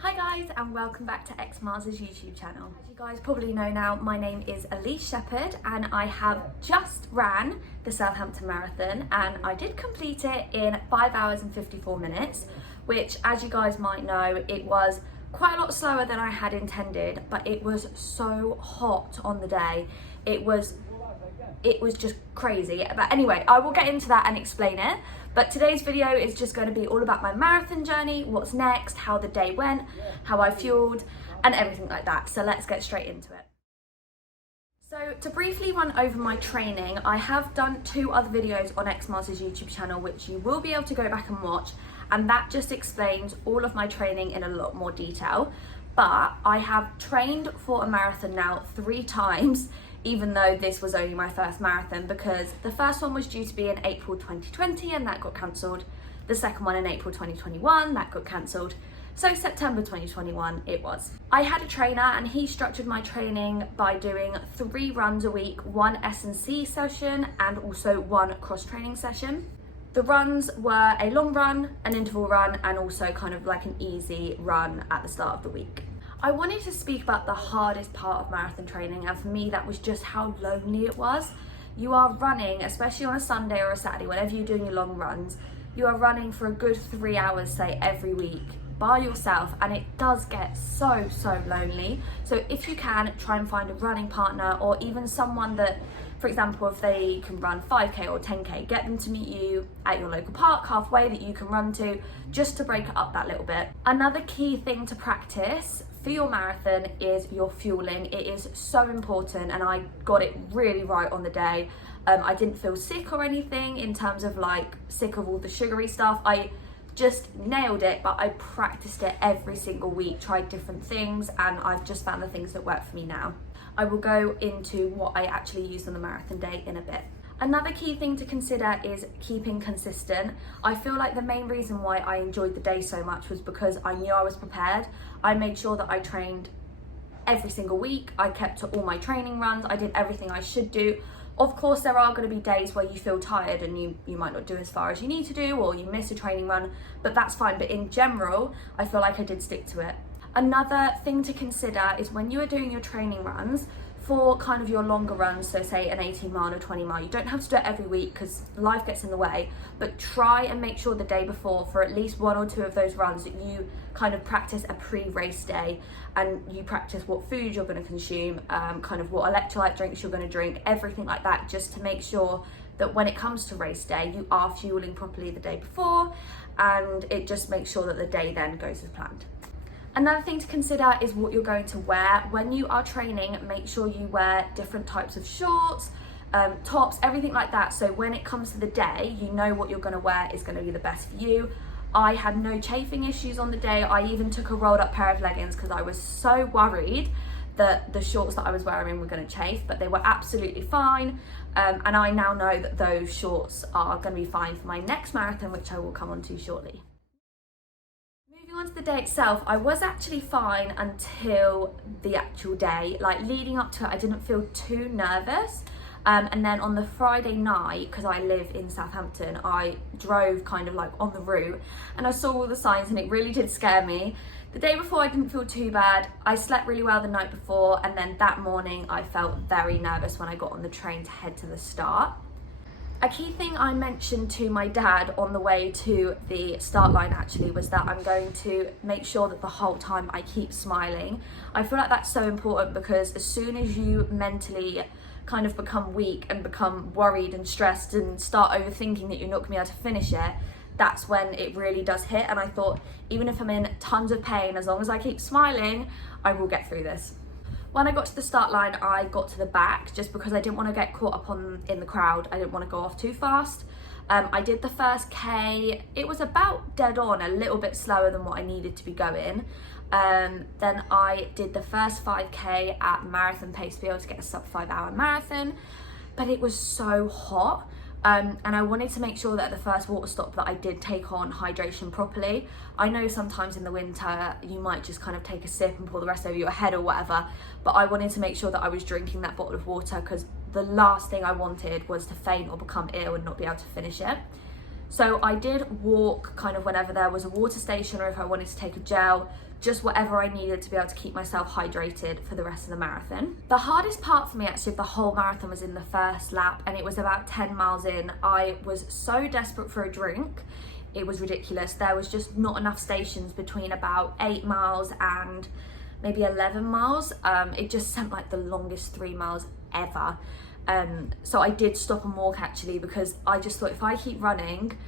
Hi guys, and welcome back to XMiles' YouTube channel. As you guys probably know now, my name is Elise Sheppard and I have just ran the Southampton Marathon, and I did complete it in 5 hours and 54 minutes, which, as you guys might know, it was quite a lot slower than I had intended, but it was so hot on the day. It was just crazy. But anyway, I will get into that and explain it. But today's video is just going to be all about my marathon journey, what's next, how the day went, how I fueled, and everything like that. So let's get straight into it. So to briefly run over my training, I have done 2 other videos on XMiles' YouTube channel, which you will be able to go back and watch. And that just explains all of my training in a lot more detail. But I have trained for a marathon now 3 times, even though this was only my first marathon, because the first one was due to be in April 2020 and that got cancelled. The second one in April 2021, that got cancelled. So September 2021 it was. I had a trainer and he structured my training by doing 3 runs a week, 1 S&C session and also 1 cross-training session. The runs were a long run, an interval run, and also kind of like an easy run at the start of the week. I wanted to speak about the hardest part of marathon training, and for me that was just how lonely it was. You are running, especially on a Sunday or a Saturday, whenever you're doing your long runs, you are running for a good 3 hours, say, every week by yourself, and it does get so lonely. So if you can, try and find a running partner, or even someone that, for example, if they can run 5k or 10k, get them to meet you at your local park halfway that you can run to, just to break it up that little bit. Another key thing to practice for your marathon is your fueling. It is so important, and I got it really right on the day. I didn't feel sick or anything in terms of like sick of all the sugary stuff. I just nailed it, but I practiced it every single week, tried different things, and I've just found the things that work for me now. I will go into what I actually used on the marathon day in a bit. Another key thing to consider is keeping consistent. I feel like the main reason why I enjoyed the day so much was because I knew I was prepared. I made sure that I trained every single week. I kept to all my training runs. I did everything I should do. Of course, there are going to be days where you feel tired and you might not do as far as you need to do, or you miss a training run, but that's fine. But in general, I feel like I did stick to it. Another thing to consider is when you are doing your training runs, for kind of your longer runs, so say an 18 mile or 20 mile, you don't have to do it every week because life gets in the way, but try and make sure the day before, for at least 1 or 2 of those runs, that you kind of practice a pre-race day, and you practice what food you're going to consume, kind of what electrolyte drinks you're going to drink, everything like that, just to make sure that when it comes to race day, you are fueling properly the day before, and it just makes sure that the day then goes as planned. Another thing to consider is what you're going to wear. When you are training, make sure you wear different types of shorts, tops, everything like that. So when it comes to the day, you know what you're going to wear is going to be the best for you. I had no chafing issues on the day. I even took a rolled up pair of leggings because I was so worried that the shorts that I was wearing were going to chafe, but they were absolutely fine. And I now know that those shorts are going to be fine for my next marathon, which I will come on to shortly. Moving on to the day itself, I was actually fine until the actual day. Like leading up to it, I didn't feel too nervous. And then on the Friday night, because I live in Southampton, I drove kind of like on the route and I saw all the signs and it really did scare me. The day before I didn't feel too bad. I slept really well the night before, and then that morning I felt very nervous when I got on the train to head to the start. A key thing I mentioned to my dad on the way to the start line actually was that I'm going to make sure that the whole time I keep smiling. I feel like that's so important, because as soon as you mentally kind of become weak and become worried and stressed and start overthinking that you're not going to be able to finish it, that's when it really does hit. And I thought, even if I'm in tons of pain, as long as I keep smiling, I will get through this. When I got to the start line, I got to the back just because I didn't want to get caught up in the crowd. I didn't want to go off too fast. I did the first K. It was about dead on, a little bit slower than what I needed to be going. Then I did the first 5k at marathon pace to be able to get a sub 5 hour marathon, but it was so hot. And I wanted to make sure that at the first water stop that I did take on hydration properly. I know sometimes in the winter you might just kind of take a sip and pour the rest over your head or whatever, but I wanted to make sure that I was drinking that bottle of water, because the last thing I wanted was to faint or become ill and not be able to finish it. So I did walk kind of whenever there was a water station, or if I wanted to take a gel, just whatever I needed to be able to keep myself hydrated for the rest of the marathon. The hardest part for me actually of the whole marathon was in the first lap, and it was about 10 miles in. I was so desperate for a drink. It was ridiculous. There was just not enough stations between about 8 miles and maybe 11 miles. It just seemed like the longest 3 miles ever. So I did stop and walk actually, because I just thought if I keep running,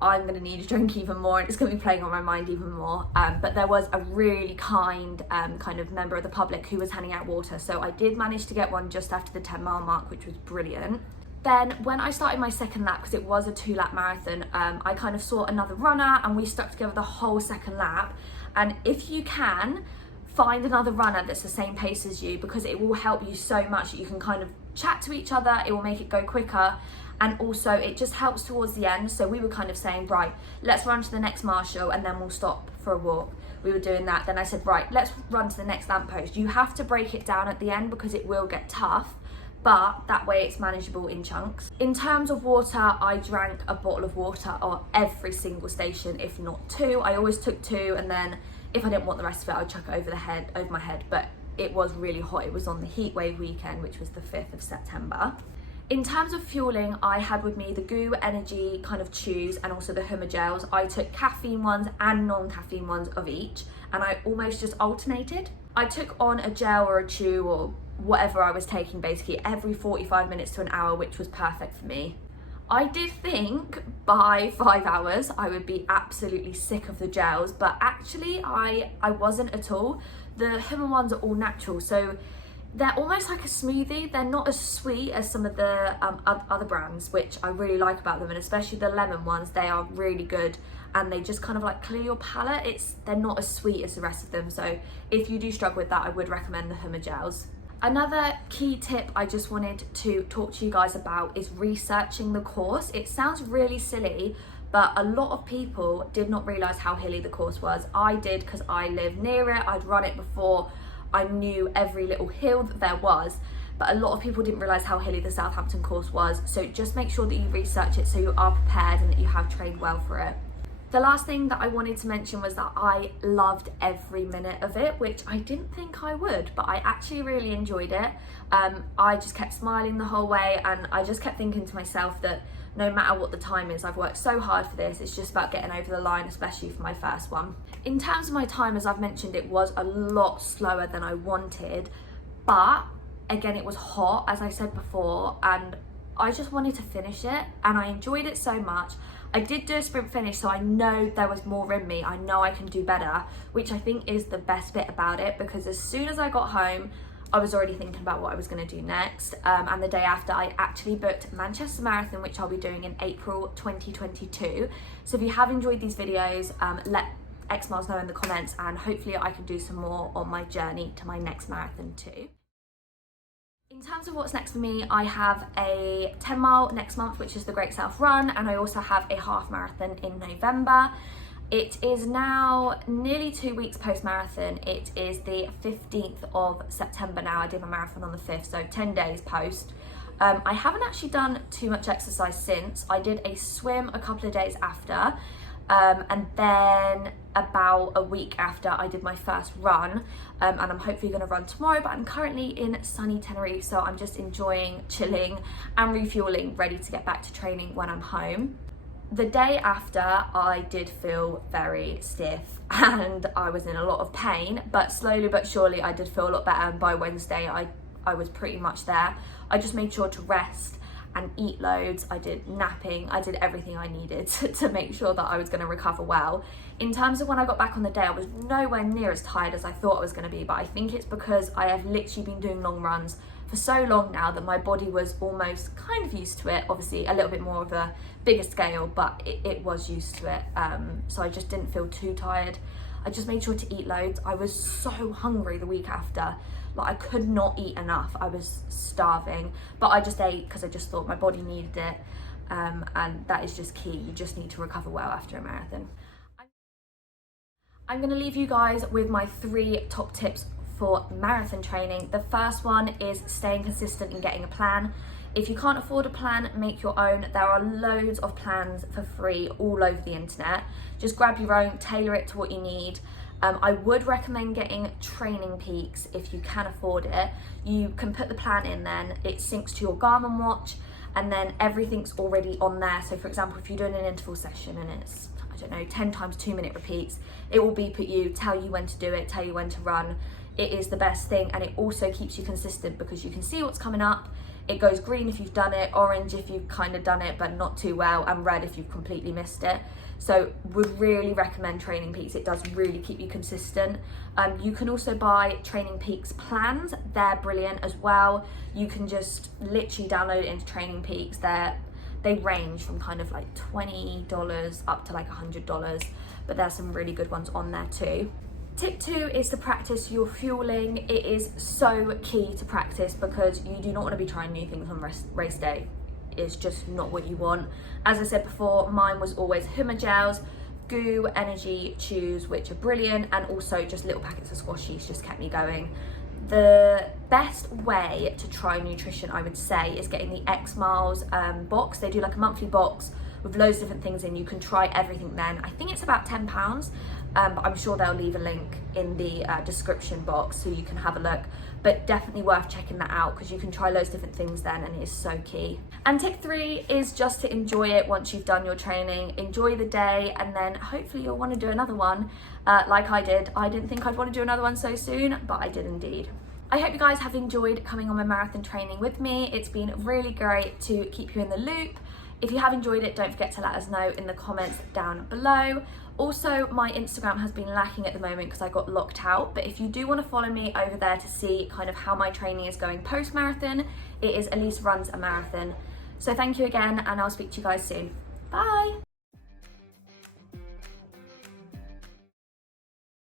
I'm going to need a drink even more, and it's going to be playing on my mind even more. But there was a really kind kind of member of the public who was handing out water, so I did manage to get one just after the 10-mile mark, which was brilliant. Then when I started my second lap, because it was a 2-lap marathon, I kind of saw another runner and we stuck together the whole second lap. And if you can, find another runner that's the same pace as you, because it will help you so much that you can kind of chat to each other. It will make it go quicker, and also it just helps towards the end. So we were kind of saying, right, let's run to the next marshal and then we'll stop for a walk. We were doing that. Then I said, right, let's run to the next lamppost. You have to break it down at the end because it will get tough, but that way it's manageable in chunks. In terms of water, I drank a bottle of water at every single station, if not 2. I always took 2, and then if I didn't want the rest of it, I'd chuck it over my head. But it was really hot. It was on the heat wave weekend, which was the 5th of September. In terms of fueling, I had with me the Goo Energy kind of chews and also the Hummer gels. I took caffeine ones and non-caffeine ones of each, and I almost just alternated. I took on a gel or a chew or whatever I was taking basically every 45 minutes to an hour, which was perfect for me. I did think by 5 hours I would be absolutely sick of the gels, but actually I wasn't at all. The Hummer ones are all natural, so they're almost like a smoothie. They're not as sweet as some of the other brands, which I really like about them, and especially the lemon ones. They are really good, and they just kind of like clear your palate. They're not as sweet as the rest of them, so if you do struggle with that, I would recommend the Hummer gels. Another key tip I just wanted to talk to you guys about is researching the course. It sounds really silly, but a lot of people did not realise how hilly the course was. I did, because I live near it. I'd run it before. I knew every little hill that there was, but a lot of people didn't realise how hilly the Southampton course was. So just make sure that you research it so you are prepared and that you have trained well for it. The last thing that I wanted to mention was that I loved every minute of it, which I didn't think I would, but I actually really enjoyed it. I just kept smiling the whole way, and I just kept thinking to myself that no matter what the time is, I've worked so hard for this. It's just about getting over the line, especially for my first one. In terms of my time, as I've mentioned, it was a lot slower than I wanted, but again, it was hot, as I said before, and I just wanted to finish it, and I enjoyed it so much. I did do a sprint finish, so I know there was more in me. I know I can do better, which I think is the best bit about it, because as soon as I got home, I was already thinking about what I was going to do next. And the day after, I actually booked Manchester Marathon, which I'll be doing in April 2022. So if you have enjoyed these videos, let XMiles know in the comments, and hopefully I can do some more on my journey to my next marathon too. In terms of what's next for me, I have a 10-mile next month, which is the Great South Run, and I also have a half marathon in November. It is now nearly 2 weeks post-marathon. It is the 15th of September now. I did my marathon on the 5th, so 10 days post. I haven't actually done too much exercise since. I did a swim a couple of days after, and then about a week after, I did my first run, and I'm hopefully going to run tomorrow, but I'm currently in sunny Tenerife, so I'm just enjoying chilling and refueling, ready to get back to training when I'm home. The day after, I did feel very stiff and I was in a lot of pain, but slowly but surely I did feel a lot better, and by Wednesday I was pretty much there. I just made sure to rest and eat loads. I did napping, I did everything I needed to make sure that I was going to recover well. In terms of when I got back on the day, I was nowhere near as tired as I thought I was going to be, but I think it's because I have literally been doing long runs for so long now that my body was almost kind of used to it. Obviously a little bit more of a bigger scale, but it was used to it. So I just didn't feel too tired. I just made sure to eat loads. I was so hungry the week after. Like, I could not eat enough. I was starving, but I just ate because I just thought my body needed it. And that is just key. You just need to recover well after a marathon. I'm gonna leave you guys with my 3 top tips for marathon training. The first one is staying consistent and getting a plan. If you can't afford a plan, make your own. There are loads of plans for free all over the internet. Just grab your own, tailor it to what you need. I would recommend getting Training Peaks if you can afford it. You can put the plan in, then it syncs to your Garmin watch, and then everything's already on there. So for example, if you're doing an interval session and it's, I don't know, 10 times 2-minute repeats, it will beep at you, tell you when to do it, tell you when to run. It is the best thing, and it also keeps you consistent because you can see what's coming up. It goes green if you've done it, orange if you've kind of done it but not too well, and red if you've completely missed it. So would really recommend Training Peaks. It does really keep you consistent. You can also buy Training Peaks plans. They're brilliant as well. You can just literally download it into Training Peaks. They range from kind of like $20 up to like $100, but there's some really good ones on there too. Tip 2 is to practice your fueling. It is so key to practice because you do not want to be trying new things on race day. It's just not what you want. As I said before, mine was always Hummer gels, Goo, Energy Chews, which are brilliant, and also just little packets of squashies just kept me going. The best way to try nutrition, I would say, is getting the XMiles box. They do like a monthly box with loads of different things in. You can try everything then. I think it's about £10, but I'm sure they'll leave a link in the description box so you can have a look. But definitely worth checking that out because you can try loads of different things then, and it is so key. And tip 3 is just to enjoy it once you've done your training. Enjoy the day, and then hopefully you'll want to do another one like I did. I didn't think I'd want to do another one so soon, but I did indeed. I hope you guys have enjoyed coming on my marathon training with me. It's been really great to keep you in the loop. If you have enjoyed it, don't forget to let us know in the comments down below. Also, my Instagram has been lacking at the moment because I got locked out, but if you do want to follow me over there to see kind of how my training is going post-marathon, it is Elise Runs a Marathon. So thank you again, and I'll speak to you guys soon. Bye!